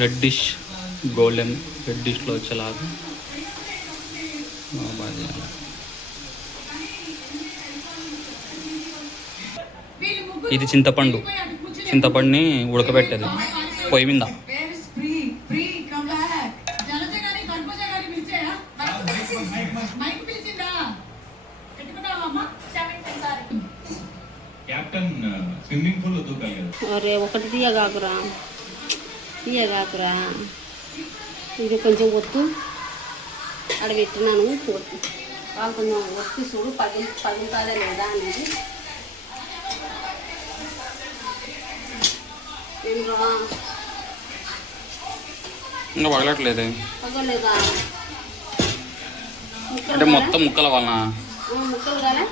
Reddish golden రెడ్డిష్లో వచ్చేలాగా బాగా చేయాలి. ఇది చింతపండుని ఉడకబెట్టేది పొయ్యి మీద. అరే ఒకటి తీయగాకురా ఇది కొంచెం ఒత్తు అక్కడ పెట్టినాను. వాళ్ళు కొంచెం ఒత్తి చూడు పగులుతుందా లేదా అనేది. ఇంకా పగలట్లేదు. పగలేదా అంటే మొత్తం ముక్కల వలన ముక్కలు కానీ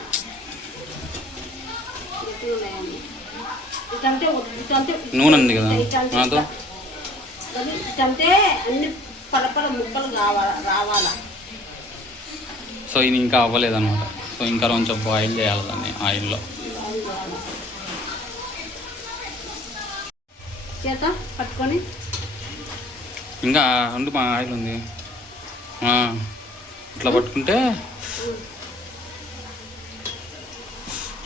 నూనె ఉంది కదా అంటే అన్ని పలపల ముక్కలు రావాలా. సో ఇది ఇంకా అవ్వలేదన్నమాట. సో ఇంకా కొంచెం బాయిల్ చేయాలి దాన్ని ఆయిల్లో. చేత పట్టుకొని ఇంకా ఉంది మా ఆయిల్ ఉంది. ఇట్లా పట్టుకుంటే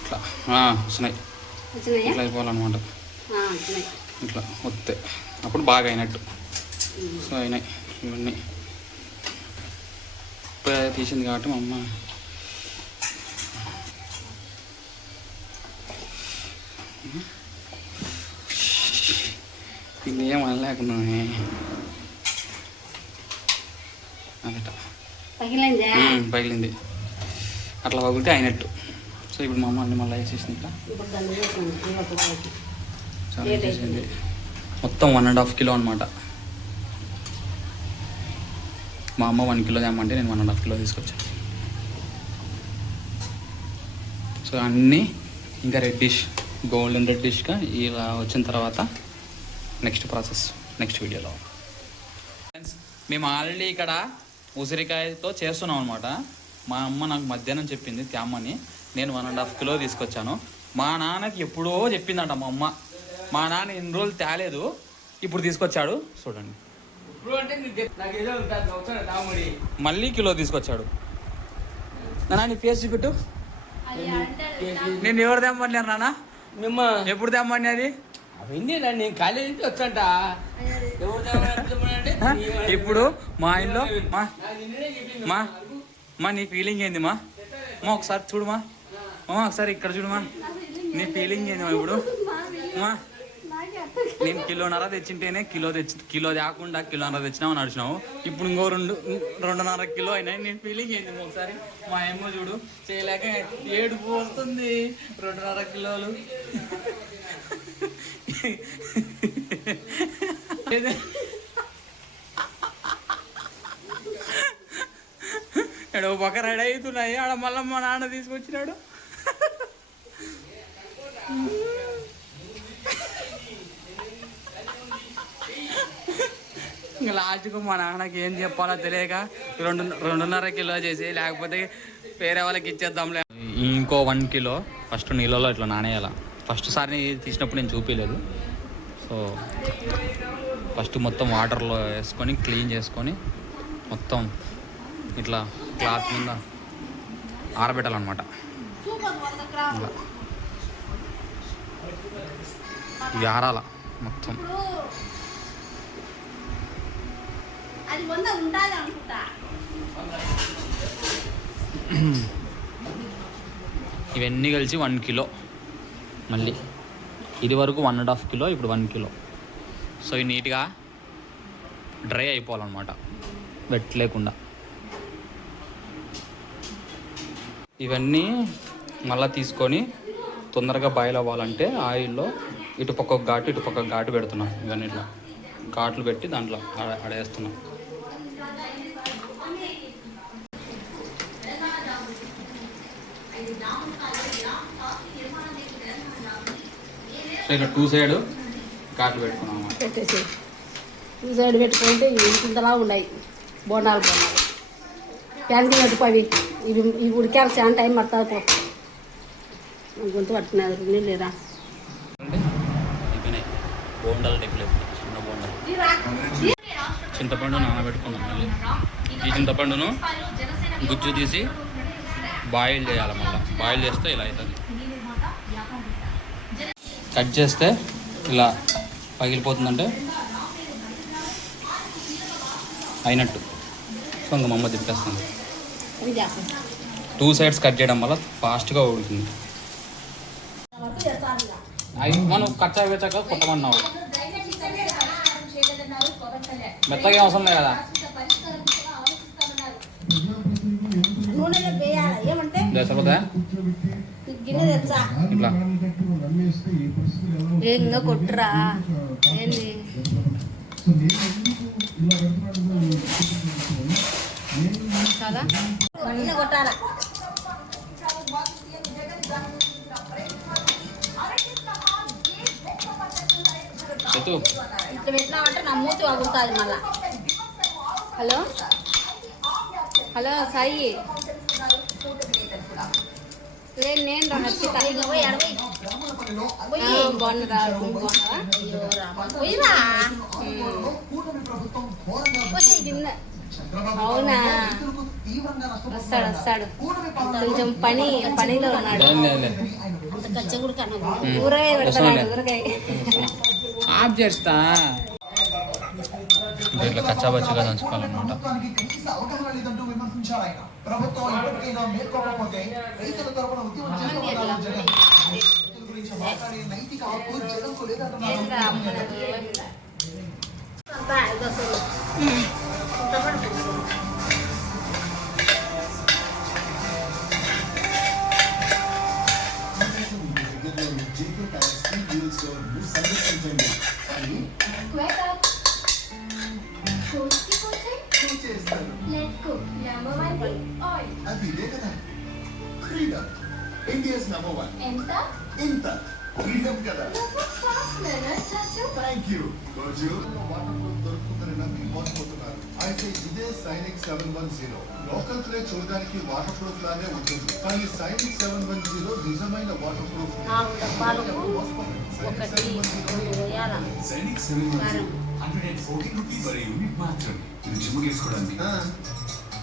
ఇట్లా వస్తున్నాయి. ఇట్లా అయిపోవాలన్నమాట. ఇట్లా వస్తే అప్పుడు బాగా అయినట్టు. సో అయినాయి ఇవన్నీ. ఇప్పుడు తీసింది కాబట్టి మా అమ్మ ఇది ఏం అనలేకున్నా అదట పగిలింది. అట్లా పగిలితే అయినట్టు. సో ఇప్పుడు మా అమ్మ అన్ని మళ్ళీ వేసేసింది. ఇట్లా చాలా వేసేసింది. మొత్తం 1.5 కిలో అనమాట. మా అమ్మ 1 కిలో తెమ్మంటే నేను 1.5 కిలో తీసుకొచ్చాను. సో అన్నీ ఇంకా రెడ్డిష్ గోల్డెన్ రెడ్డిష్గా ఇలా వచ్చిన తర్వాత నెక్స్ట్ ప్రాసెస్ నెక్స్ట్ వీడియోలో. ఫ్రెండ్స్ మేము ఆల్రెడీ ఇక్కడ ఉసిరికాయతో చేస్తున్నాం అనమాట. మా అమ్మ నాకు మధ్యాహ్నం చెప్పింది తేమ్మని. నేను 1.5 కిలో తీసుకొచ్చాను. మా నాన్నకి ఎప్పుడో చెప్పిందంట మా అమ్మ. మా నాన్న ఇన్ని రోజులు తేలేదు, ఇప్పుడు తీసుకొచ్చాడు. చూడండి మళ్ళీ కిలో తీసుకొచ్చాడు. నాన్న నీ ఫేస్ చూపెట్టు. నేను ఎవరు తెమ్మన్నారు నాన్న? మిమ్మ ఎప్పుడు తెమ్మన్నది? అవన్నీ నేను కాలేజీ నుంచి వచ్చాంట. ఇప్పుడు మా ఇంట్లో మా నీ ఫీలింగ్ ఏంది మా ఒకసారి చూడుమా. ఒకసారి ఇక్కడ చూడుమా, నీ ఫీలింగ్ ఏంది మా ఇప్పుడు? మా నేను 1.5 తెచ్చింటేనే కిలో తేకుండా 1.5 తెచ్చినామని నడిచినావు. ఇప్పుడు ఇంకో 2.5 కిలో అయినాయి. నేను ఫీలింగ్ ఏంది ఒకసారి? మా అమ్మ చూడు చేయలేక ఏడుపు వస్తుంది. 2.5 కిలోలు ఎడో పక్క రెడీ అవుతున్నాయి. ఆడ మళ్ళీ మా నాన్న తీసుకొచ్చినాడు. ఇంకా లాస్ట్కు మా నాన్నకి ఏం చెప్పాలో తెలియక 2.5 కిలో చేసి, లేకపోతే వేరే వాళ్ళకి ఇచ్చేద్దాంలే. ఇంకో 1 కిలో ఫస్ట్ నీళ్ళలో ఇట్లా నానేయాల. ఫస్ట్ సారి తీసినప్పుడు నేను చూపించలేదు. సో ఫస్ట్ మొత్తం వాటర్లో వేసుకొని క్లీన్ చేసుకొని మొత్తం ఇట్లా క్లాత్ మీద ఆరబెట్టాలన్నమాట. ఇవి ఆరాల మొత్తం. ఇవన్నీ కలిసి 1 కిలో. మళ్ళీ ఇది వరకు 1.5 కిలో, ఇప్పుడు 1 కిలో. సో ఇవి నీట్గా డ్రై అయిపోవాలన్నమాట, వెట్ లేకుండా. ఇవన్నీ మళ్ళీ తీసుకొని తొందరగా బాయిల్ అవ్వాలంటే ఆయిల్లో ఇటుపక్క ఒక ఘాటు ఇటుపక్క ఘాటు పెడుతున్నాం. ఇవన్నీ ఇట్లా ఘాట్లు పెట్టి దాంట్లో అడేస్తున్నాం. సో ఇట్లా 2 సైడ్ ఘాట్లు పెట్టుకున్నాం. 2 సైడ్ పెట్టుకుంటే ఇంతలా ఉన్నాయి బోనాలు. క్యాన్టీన్ పెట్టుకోవి ఇవి ఉడికాక చాలా టైం పడుతుంది. గొంతు పట్టుకున్నారు లేదా బోండాలు టైప్లో వేసుకున్న బోండా. చింతపండు నానబెట్టుకున్నాం. మళ్ళీ ఈ చింతపండును గుజ్జు తీసి బాయిల్ చేయాలి. మళ్ళీ బాయిల్ చేస్తే ఇలా అవుతుంది. కట్ చేస్తే ఇలా పగిలిపోతుందంటే అయినట్టు. సో ఇంకా మా అమ్మ తిప్పేస్తుంది. 2 సైడ్స్ కట్ చేయడం వల్ల ఫాస్ట్గా ఉడుతుంది. అవి మనం కచ్చా వేచాక కుట్టమన్నావు. మెత్తగా ఏం అవసరం లేదు కదా. సరిపోతా ఇట్లా ఇంకా కొట్టురా ఏంది కదా కొట్టాల. ఇట్లా పెట్టినామంటే నా మూతి వగులుతుంది మళ్ళా. హలో హలో సాయి, నేను అవునా, వస్తాడు కొంచెం పనిలో ఉన్నాడు. ఊరగాయ పెడతాడు. ఊరగాయ ఆఫ్ చేస్తా. ఇట్లా కచ్చాబచ్చిగా దంచుకోవాలన్నమాట. India's number one. Inta. Freedom kada. Thank you. Goju. దొరుకుతుందని నమ్మి మోసపోతున్నారు. అయితే ఇదే సైనిక్ 710. లోకల్ ప్లే చూడడానికి వాటర్ ప్రూఫ్ లాగే ఉంటుంది. కానీ సైనిక్ 710 నిజమైన వాటర్ ప్రూఫ్. సైనిక్ 710 114 రూపీస్ మరి యూనిట్ మాత్రం. ఇది జిమ్ చేసుకోవడానికి.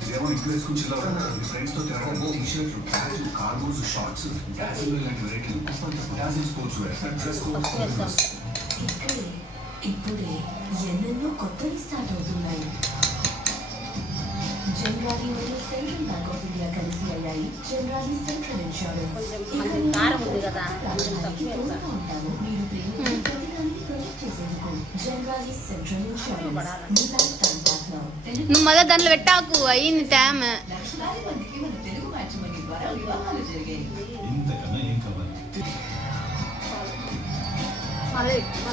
ఇదేమో ఇంట్లో వేసుకుని చిల్ల మీ ఫ్రెండ్స్ తో తిరగడానికి టీ-షర్ట్లు, ప్యాంట్లు, కార్గోస్, షార్ట్స్, గ్యాసులు ఇలాంటి వెరైటీలు, గ్యాసులు స్పోర్ట్స్ వేర్, డ్రెస్ కోడ్. ఇప్పుడే ఎన్నెన్నో కొత్తవి స్టార్ట్ అవుతున్నాయి. జనరల్ మరియు సెంట్రల్ బ్యాంక్ ఆఫ్ ఇండియా కలిసి అయ్యాయి జనరల్ సెంట్రల్ ఇన్సూరెన్స్. ఉంటాను మీరు ప్రేమ ప్రతిదానికి ప్రొటెక్ట్ చేసేందుకు. జనరల్ సెంట్రల్ ఇన్సూరెన్స్ మీ లైఫ్ టైం పార్ట్నర్. నువ్వు మళ్ళీ దాంట్లో పెట్టాకు అయ్యింది టైమ్. లక్షలాది మందికి మన తెలుగు మ్యాట్రిమోనీ ద్వారా వివాహాలు జరిగాయి. ఇంతకన్నా ఏం కావాలి?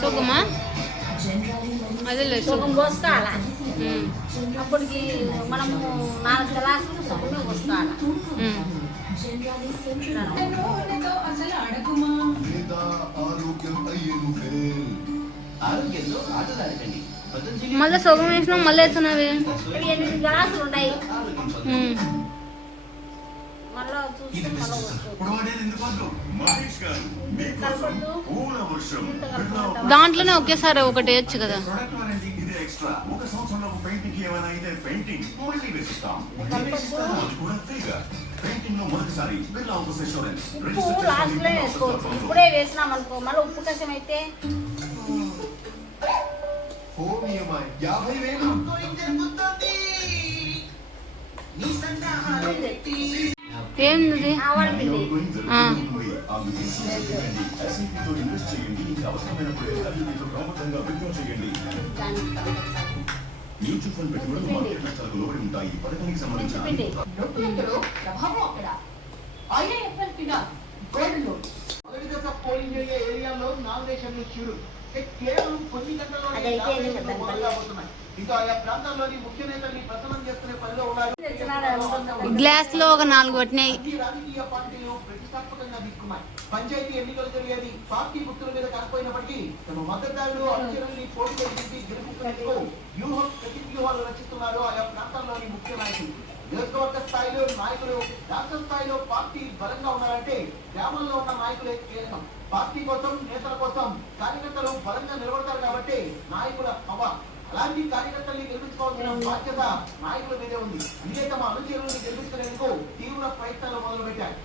సుఖమా అదే సుఖం పోసుకోవాలా. అప్పటికి మనము 4 గ్లాసులు సుఖమే పోసుకోవాలా. మళ్ళీ సుఖం వేసినావు మళ్ళీ వేస్తున్నావి. 8 గ్లాసులు ఉన్నాయి. దాంట్లోనే ఒకేసారి ఒకటి వేయచ్చు కదా. ఉప్పు లాస్ట్లో వేసుకోవచ్చు. ఇప్పుడే వేసినాం అనుకో మళ్ళీ ఉప్పు కషం అయితే ఏంది ఆవాల పిండి. మ్యూచువల్ ఫండ్ పెట్టుబడులు మార్కెట్ నష్టాలకు లోబడి ఉంటాయి. పథకానికి సంబంధించిన మొదటి దశ పోలింగ్ జరిగే ఏరియాలో నామినేషన్లు షురు. కేవలం కొన్ని గంటల్లోనే నామినేషన్లు మొదలవుతున్నాయి. ఇంకా ఆయా ప్రాంతాల్లోని ముఖ్య నేతల్ని ప్రసన్నం చేసుకునే పనిలో ఉన్నారు. గ్లాస్ లో ఒక 4 పట్టినాయి. రాజకీయ పార్టీలు ప్రతిష్టాత్మకంగా దిక్కున్నాయి. పంచాయతీ ఎన్నికలు జరిగేది పార్టీ గుర్తుల మీద కాకపోయినప్పటికీ తమ మద్దతుదారులు అనుచరుల్ని పోటీలో దింపి గెలుపుకు వ్యూహాలు రచిస్తున్నారు ఆయా ప్రాంతాల్లోని ముఖ్య నాయకులు. నియోజకవర్గ స్థాయిలో నాయకులు, రాష్ట్ర స్థాయిలో పార్టీ బలంగా ఉన్నారంటే గ్రామంలో ఉన్న నాయకులే కీలకం. పార్టీ కోసం నేతల కోసం కార్యకర్తలు బలంగా నిలబడతారు కాబట్టి నాయకుల హవా. అలాంటి కార్యకర్తల్ని గెలిపించుకోవాల్సిన బాధ్యత నాయకుల మీదే ఉంది. అందుకే తమ అనుచరులను గెలిపించుకునేందుకు తీవ్ర ప్రయత్నాలు మొదలు పెట్టారు.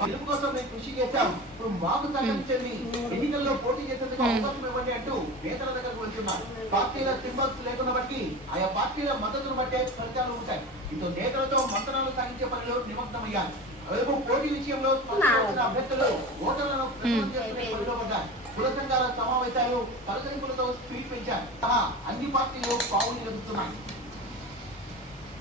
గెలుపు కోసం మేము కృషి చేశాం, ఇప్పుడు మాకు సహకరించండి, ఎన్నికల్లో పోటీ చేసేందుకు అవకాశం ఇవ్వండి అంటూ నేతల దగ్గరకు వెళ్తున్నారు. పార్టీల సింబల్స్ లేకుండా బట్టి ఆయా పార్టీల మద్దతును బట్టే ఫలితాలు ఉంటాయి. దీంతో నేతలతో మంత్రాలు సాగించే పనిలో నిమగ్నమయ్యారు. రేపు పోటీ విషయంలో స్పష్టమైన అభ్యర్థులు ఓటర్లను ప్రచారం చేసుకునే పనిలో పడ్డారు. కుల సంఘాల సమావేశాలు తలకరింపులతో స్పీడ్ పెంచారు. సహా అన్ని పార్టీలు పావులు ఎదుగుతున్నాయి.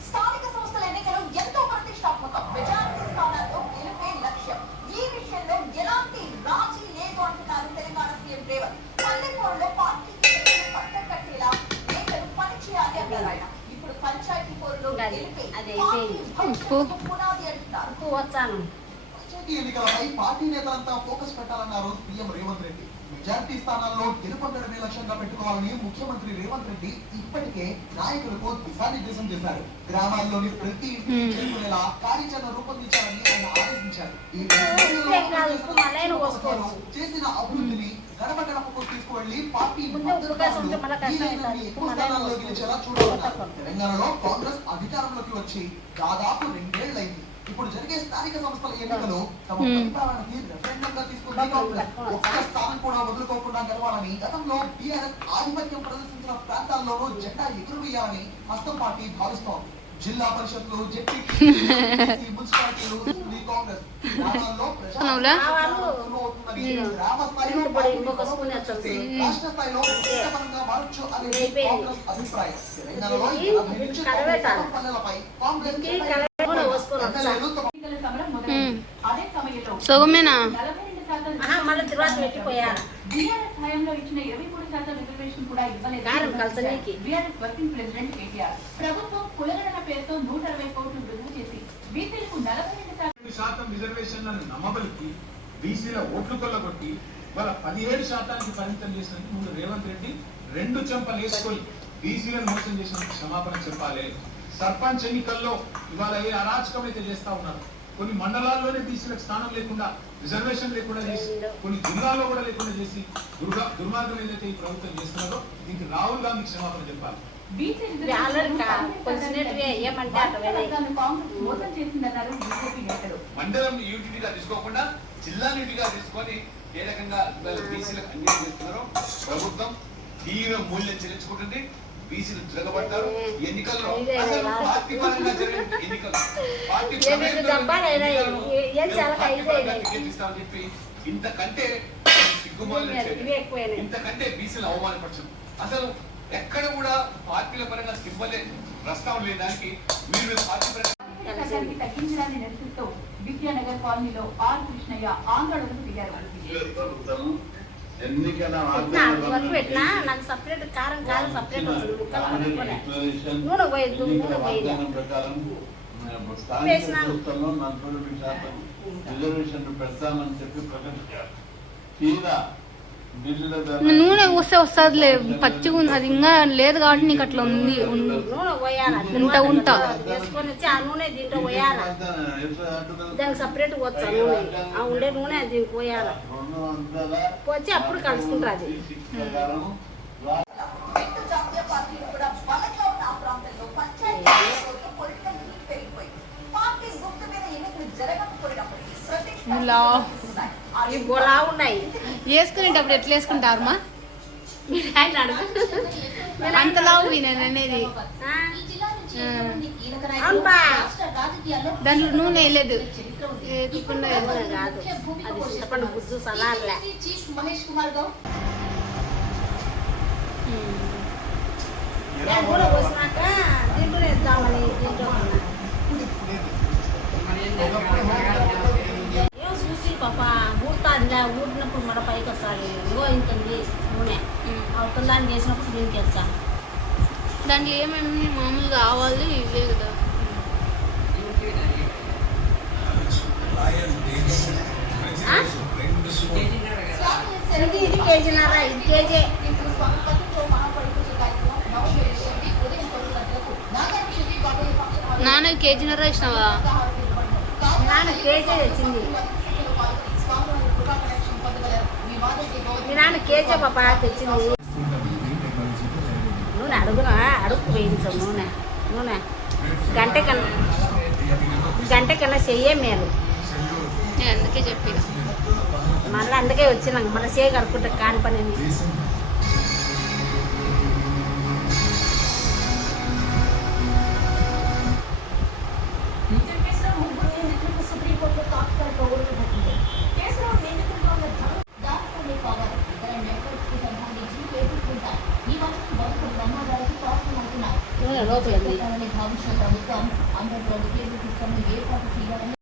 స్థానిక సంస్థల ఎన్నికలు ఎంతో ప్రతిష్టాత్మకం. మెజారిటీ స్థానాల్లో గెలిపే లక్ష్యం. ఈ విషయంలో ఎలాంటి రాజీ లేదు అంటున్నారు తెలంగాణ సీఎం రేవంత్. పల్లెటూరులో పార్టీకి పట్టం కట్టేలా నేతలు పనిచేయాలి అన్నారు ఆయన. ఇప్పుడు పంచాయతీ పోరులో గెలిపే పునాది అంటున్నారు. పంచాయతీ ఎన్నికలపై పార్టీ నేతలంతా ఫోకస్ పెట్టాలన్నారు సీఎం రేవంత్ రెడ్డి. మెజారిటీ స్థానాల్లో గెలుపొందడమే లక్ష్యంగా పెట్టుకోవాలని ముఖ్యమంత్రి రేవంత్ రెడ్డి ఇప్పటికే నాయకులకు దిశానిర్దేశం చేశారు. గ్రామాల్లోని ప్రతి ఇంటికి చేరుకునేలా కార్యాచరణ రూపొందించాలని ఆయన ఆదేశించారు. చేసిన అభివృద్ధిని గడప గడపకు తీసుకువెళ్లి పార్టీ ఎక్కువ స్థానాల్లో గెలిచేలా చూడాలన్నారు. తెలంగాణలో కాంగ్రెస్ అధికారంలోకి వచ్చి దాదాపు 2 ఏళ్లైంది. ఇప్పుడు జరిగే స్థానిక సంస్థల ఎన్నికలు తమ పరిపాలనకి రెఫరెండంగా తీసుకుంది కాంగ్రెస్. ఒక్క స్థానం కూడా వదులుకోకుండా గెలవాలని గతంలో టీఆర్ఎస్ ఆధిపత్యం ప్రదర్శించిన ప్రాంతాల్లోనూ జెండా ఎగురవేయాలని హస్తం పార్టీ భావిస్తోంది. జిల్లా పరిషత్లు, జెడ్పీ, మున్సిపాలిటీలు కాంగ్రెస్ గ్రామాల్లో గ్రామ స్థాయిలో రాష్ట్ర స్థాయిలో వ్యక్తిగతంగా మారొచ్చు అనేది కాంగ్రెస్ అభిప్రాయం. తెలంగాణలో 80 నుంచి 90% పల్లెలపై కాంగ్రెస్ అదే సమయంలో సుగమేనా 42% పెట్టిపోయారు. బీఆర్ఎస్ హయాంలో ఇచ్చిన 23% రిజర్వేషన్ కూడా ఇవ్వలేదు. బీఆర్ఎస్ వర్కింగ్ ప్రెసిడెంట్ కేటీఆర్ ప్రభుత్వం కులగణన పేరుతో 160 కోట్లు విడుదల చేసి బీసీలకు 42% రిజర్వేషన్లను నమ్మబలికి బీసీల ఓట్లు కొల్లగొట్టి వాళ్ళ 17% పరిమితం చేసినందుకు ముందు రేవంత్ రెడ్డి 2 చెంపలు వేసుకొని బీసీలను మోసం చేసినందుకు క్షమాపణ చెప్పాలి. సర్పంచ్ ఎన్నికల్లో ఇవాళ ఏ అరాచకం అయితే చేస్తా ఉన్నారు. కొన్ని మండలాల్లోనే బీసీలకు స్థానం లేకుండా, రిజర్వేషన్ లేకుండా చేసి, కొన్ని జిల్లాల్లో కూడా లేకుండా చేసి దుర్మార్గం ఏదైతే ఈ ప్రభుత్వం చేస్తున్నారో దీనికి రాహుల్ గాంధీ క్షమాపణ చెప్పాలి. మండలం యూనిటీగా తీసుకోకుండా జిల్లా యూనిటీగా తీసుకొని ఏ రకంగా బీసీలకు అన్యాయం చేస్తున్నారో ప్రభుత్వం తీవ్ర మూల్యం చెల్లించుకుంటుంది. బీసీలు తిరగబడ్డారు. ఎన్నికల్లో పార్టీ పరంగా జరిగిన ఎన్నికలు గెలిపిస్తామని చెప్పి ఇంతకంటే ఇంతకంటే బీసీలు అవమానపరచడం అసలు ఎక్కడ కూడా పార్టీల పరంగా సింబలే ప్రస్తావన లేదానికి మీరు పార్టీ పరంగా తగ్గించడాన్ని నిరసిస్తూ విద్యానగర్ కాలనీలో ఆర్ కృష్ణయ్య ఆందోళనకు దిగారు. పెట్టినా నాకు సపరేట్ కారం సపరేట్ నూనె పోయద్దు నూనె పోయింది రిజర్వేషన్ పెడతామని చెప్పి ప్రకటించారు. తీరా నూనె పోస్తే వస్తుందిలే, పచ్చిగా ఉంది. అది ఇంకా లేదు కాబట్టి నీకు అట్లా ఉంది. నూనె పోయాలా ఉంటా వేసుకొని వచ్చి ఆ నూనె దీంట్లో పోయాలా, దానికి సపరేట్ పోతా నూనె, ఆ ఉండే నూనె దీనికి పోయాలా, పోచి అప్పుడు కలుసుకుంటుంది. గోలా ఉన్నాయి వేసుకునేటప్పుడు ఎట్లా వేసుకుంటారమ్మా అంతలావు నేను అనేది. దాంట్లో నూనె వేయలేదు, వేయకుండా కాదు అది చింతపండు గుజ్జు సలార్లే. నూనె పోసినాక దీంట్లో వేద్దామని దీంట్లో ఏం చూసి పాప ఊడుతుందిలే, ఊడినప్పుడు మన పైకి వస్తుంది. ఇగో ఇంతుంది నూనె అవుతుందని చేసినప్పుడు దీనికి వచ్చా. దాంట్లో ఏమేమి మామూలుగా ఆవాలు ఇవే కదా. ఇది కేజీన్నర, ఇది కేజీ. నాన్న కేజీన్నర ఇచ్చినావా? నాన్న కేజీ తెచ్చింది. మీ నాన్న కేజీ పాప తెచ్చింది నూనె అడుగు వేయించాం నూనె గంటకన్నా చెయ్యే మేలు. నేను అందుకే చెప్పిన మళ్ళీ అందుకే వచ్చినాక మళ్ళీ చేయి కడుక్కుంటే కాని పని సుప్రీంకోర్టులో తాత్కాలిక ఓడిపోతుంది. కేసులో నిందితుల్లో ఉన్న దాఖలే కావాలి. ఇతర నెట్వర్క్ కి సంబంధించి కేసుకుంటారు. ఈ వర్షం బతుకు ప్రమాదాలకు కారణమవుతున్నారు. భావించిన ప్రభుత్వం అండర్ గ్రౌండ్ కేబుల్ సిస్టమ్ ఏర్పాటు చేయాలని